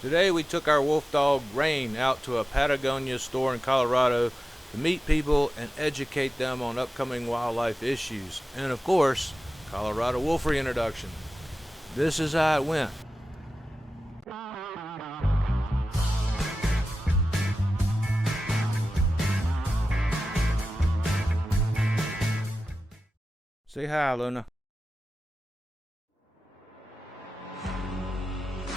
Today we took our wolf dog Rain out to a Patagonia store in Colorado to meet people and educate them on upcoming wildlife issues. And of course, Colorado wolf reintroduction. This is how it went. Say hi, Luna.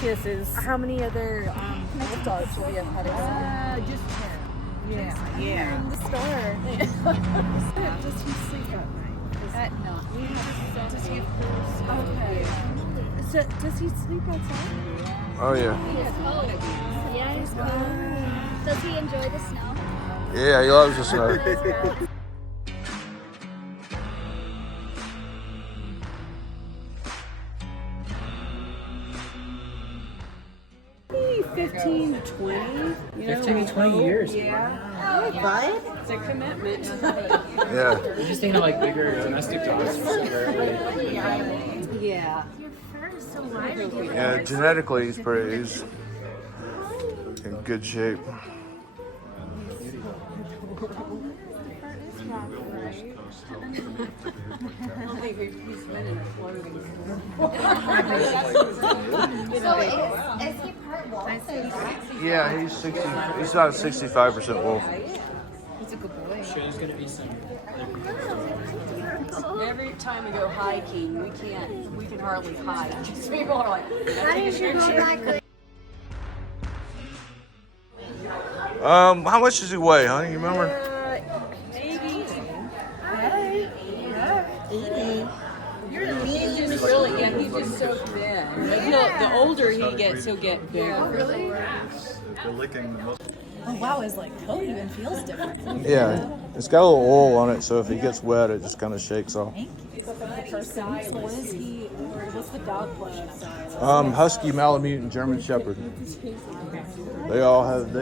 Kisses. How many other wolf dogs will be at Patagonia? Just 10. Yeah. Here in the store. Does he sleep at night? No. Does he have Okay. So, does he sleep outside? Oh yeah. Yeah, he's cold. Does he enjoy the snow? Yeah, he loves the snow. 15 to 20. 15 to 20 years. Yeah. Bud? It's a commitment. Yeah. You're just thinking of like bigger domestic dogs. Yeah. Your fur is so wide. Yeah, genetically he's in good shape. He's been in a clothing store. So is he part wolf? Yeah, he's about 65% wolf. He's a good boy. There's gonna be some. Every time we go hiking, we can hardly hike. Just people are like, How does your dog like? How much does he weigh, honey? You remember? 80. He's just really, he's just so thin. The older he gets, he'll get bigger. Really? Oh wow, his like coat even feels different. Yeah, it's got a little oil on it, so if he gets wet, it just kind of shakes off. What is he? What's the dog blood size? Husky, Malamute, and German Shepherd. They all have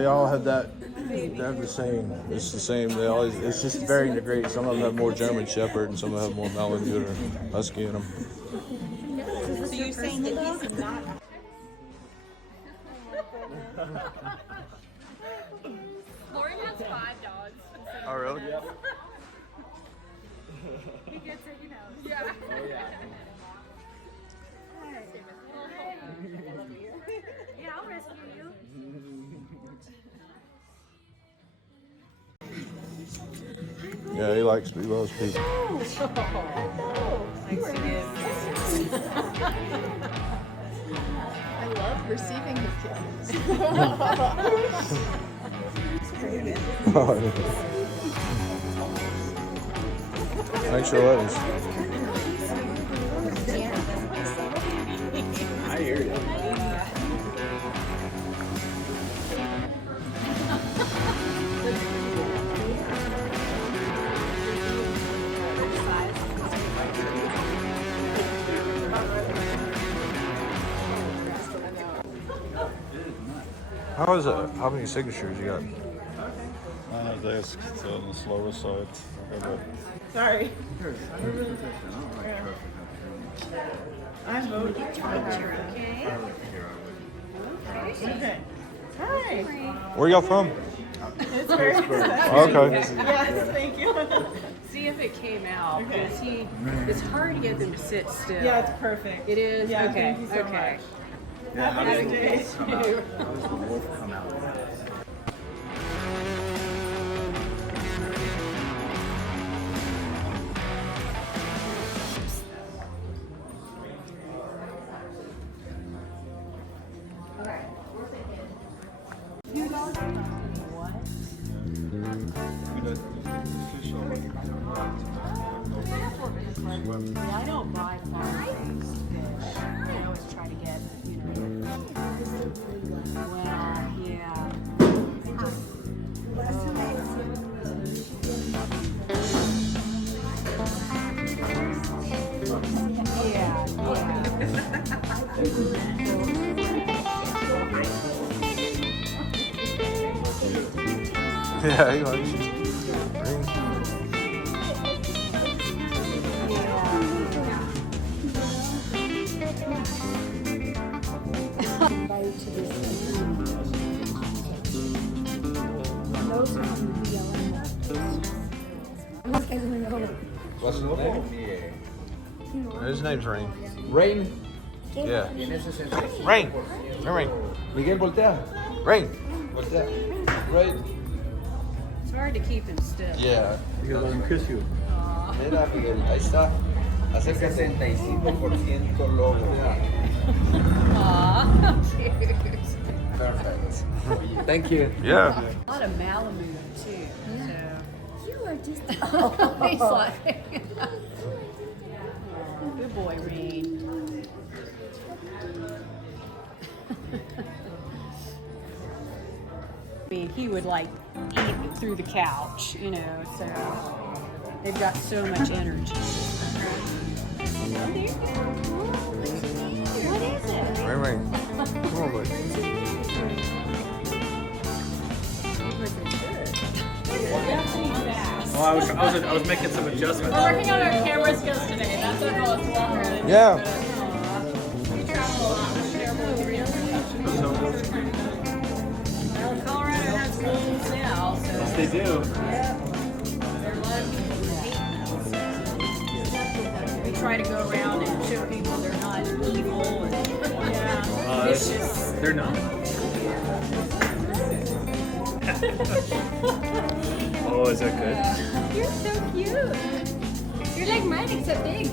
that. They have the same. It's the same. It's just varying degrees. Some of them have more German Shepherd, and some of them have more Malamute or Husky in them. So you're saying that he's not. Lauren has 5 dogs. Oh, really? He gets it, Yeah. Yeah, I'll rescue you. Yeah, he loves people. I love receiving his kisses. Thanks for letting us. I hear you. How is it? How many signatures you got? This it's on the slower side. Sorry. I vote. Okay. Hi. Where y'all from? It's very Okay. Yes, thank you. See if it came out. Okay. It's hard to get them to sit still. Yeah, it's perfect. It is? Yeah, okay. Thank you so much. Yeah, how does the wolf come out? Day. How does the wolf come out? I don't buy farm-raised fish. I always try to get, well, yeah. Yeah, he likes you. Invited to this What's his name? His name's Rain. Rain. Yeah. Rain. Rain. Miguel, voltea. Rain. Voltea. Rain. It's hard to keep him still. Yeah. Miguel, let him kiss you. Mira, Miguel, ahí está. Hace 65% logo. Aw, cute. Perfect. Thank you. Yeah. A lot of Malamute too. You are just. So he's like, good boy, Rain. I mean, he would like eat through the couch, you know. So they've got so much energy. What is it? Rain, Rain. Come on, buddy. Oh, I was making some adjustments. We're working on our camera skills today. That's our goal. Yeah. Well, Colorado has wolves now, so They do. they're lucky. We try to go around and show people they're not evil and vicious. They're not. Oh, is that good? You're so cute. You're like mine except big.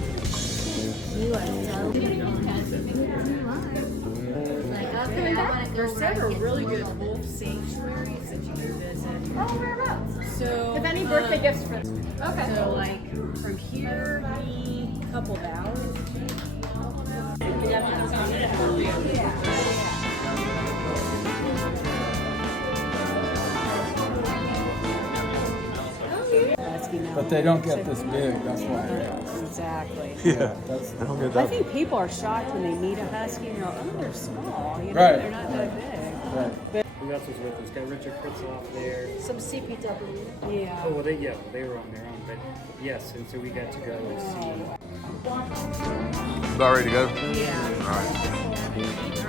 You are so There's several really good wolf sanctuaries that you can visit. Oh, whereabouts? So, If any birthday gifts for Okay. so like from here, we couple valleys. But they don't get this big, that's why. Exactly. Yeah. That's, I don't get I that. think people are shocked when they meet a husky and they're like, oh, they're small. You know, Right. they're not that big. right. Who else was with us? Got Richard Kritzoff there. Some CPW. Yeah. Oh, well, they were on their own, but yes, and so we got to go and see. About ready to go? Yeah. All right.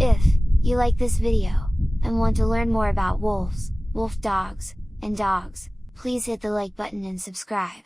If you like this video and want to learn more about wolves, wolf dogs, and dogs, please hit the like button and subscribe.